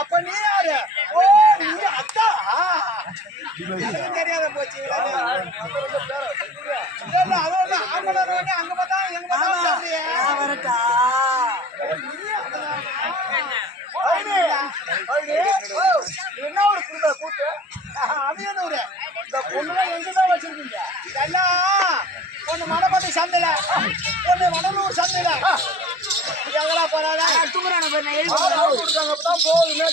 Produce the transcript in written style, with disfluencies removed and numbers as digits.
அப்ப நீ யாரு? ஓ நீ அத்தா தெரியாத போச்சு. அதோட ஆம்பளை அங்க பார்த்தா எங்க பார்த்தா என்ன ஒரு குடும்ப கூட்டு அது என்ன ஒரு இந்த பொண்ணுலாம் எங்கதான் வச்சிருக்கீங்க? இதெல்லாம் ஒண்ணு மணப்பட்டி சந்தையில, ஒண்ணு வடலூர் சந்தையில எங்களா போறாங்க போகுது.